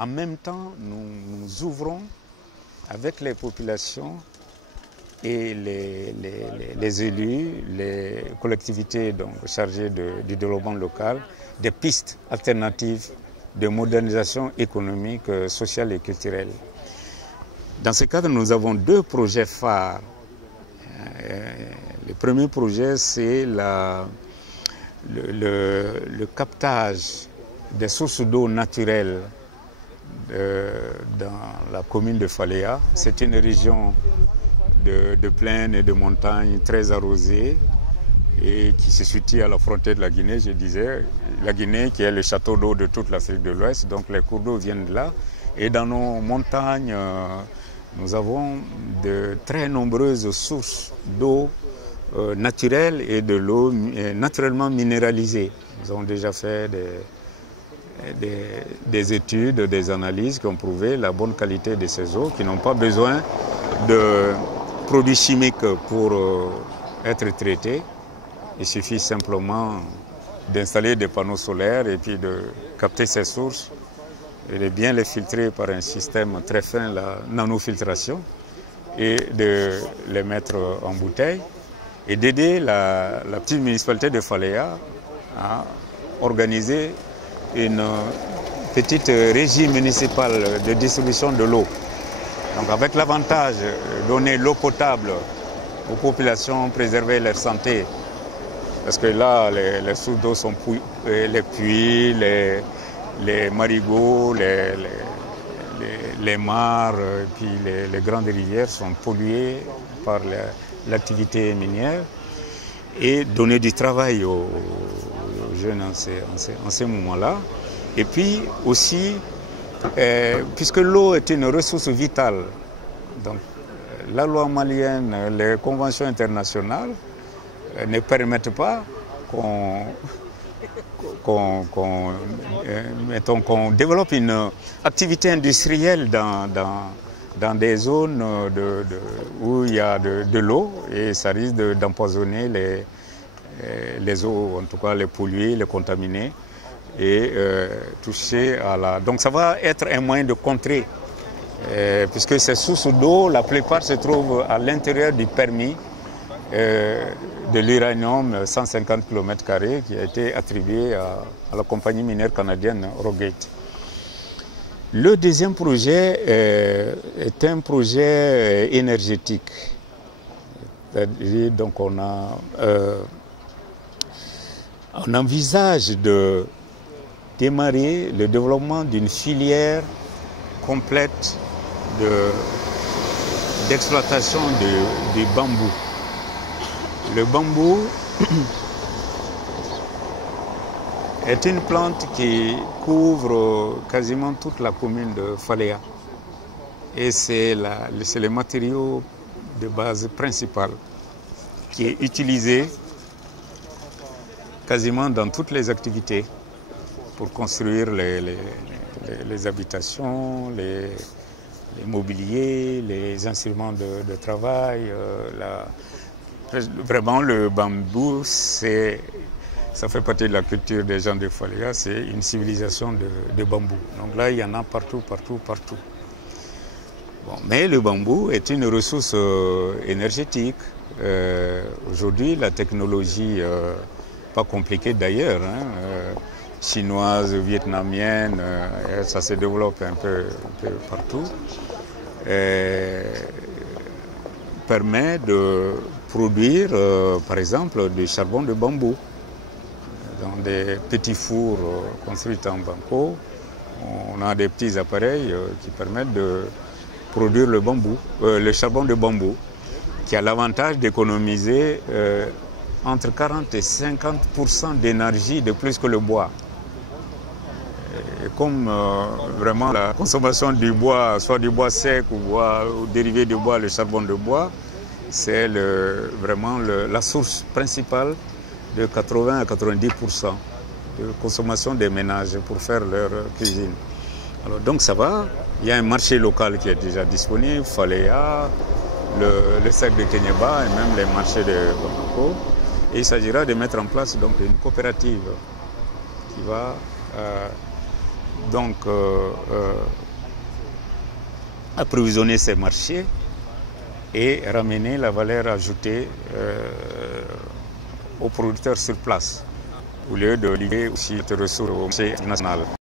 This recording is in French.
En même temps, nous ouvrons avec les populations et les élus, les collectivités donc, chargées du développement local, des pistes alternatives de modernisation économique, sociale et culturelle. Dans ce cadre, nous avons deux projets phares. Le premier projet, c'est le captage des sources d'eau naturelles dans la commune de Faléa. C'est une région de plaine et de montagne très arrosée et qui se situe à la frontière de la Guinée, je disais. La Guinée qui est le château d'eau de toute l'Afrique de l'Ouest, donc les cours d'eau viennent de là. Et dans nos montagnes, nous avons de très nombreuses sources d'eau naturelle et de l'eau naturellement minéralisée. Nous avons déjà fait des études, des analyses qui ont prouvé la bonne qualité de ces eaux, qui n'ont pas besoin de produits chimiques pour être traités. Il suffit simplement d'installer des panneaux solaires et puis de capter ces sources et de bien les filtrer par un système très fin, la nanofiltration, et de les mettre en bouteille et d'aider la petite municipalité de Faléa à organiser une petite régie municipale de distribution de l'eau. Donc avec l'avantage de donner l'eau potable aux populations, préserver leur santé, parce que là, les sources d'eau sont les puits, les marigots, les mares, et puis les grandes rivières sont polluées par l'activité minière, et donner du travail aux jeunes en ces moments-là. Et puis aussi, puisque l'eau est une ressource vitale, donc la loi malienne, les conventions internationales ne permettent pas qu'on développe une activité industrielle dans des zones où il y a de l'eau, et ça risque d'empoisonner les eaux, en tout cas les polluer, les contaminer et toucher à la... Donc ça va être un moyen de contrer, puisque ces sources d'eau, la plupart se trouvent à l'intérieur du permis de l'uranium 150 km² qui a été attribué à la compagnie minière canadienne Rogate. Le deuxième projet est un projet énergétique. Donc on envisage de démarrer le développement d'une filière complète d'exploitation du bambou. Le bambou est une plante qui couvre quasiment toute la commune de Faléa. Et c'est le matériau de base principal qui est utilisé quasiment dans toutes les activités pour construire les habitations, les mobiliers, les instruments de travail. Vraiment, le bambou, ça fait partie de la culture des gens de Faléa, c'est une civilisation de bambou. Donc là, il y en a partout. Bon, mais le bambou est une ressource énergétique. Aujourd'hui, la technologie, pas compliquée d'ailleurs, chinoise, vietnamienne, ça se développe un peu partout, permet de produire, par exemple, du charbon de bambou. Dans des petits fours construits en banco, on a des petits appareils qui permettent de produire le charbon de bambou, qui a l'avantage d'économiser entre 40 et 50% d'énergie de plus que le bois. Et comme vraiment la consommation du bois, soit du bois sec ou dérivé du bois, le charbon de bois, c'est vraiment la source principale de 80 à 90% de consommation des ménages pour faire leur cuisine. Alors donc ça va, il y a un marché local qui est déjà disponible, Faléa, le sac de Kenyeba et même les marchés de Bamako. Et il s'agira de mettre en place donc une coopérative qui va donc approvisionner ces marchés et ramener la valeur ajoutée aux producteurs sur place, au lieu de lier aussi les ressources au marché national.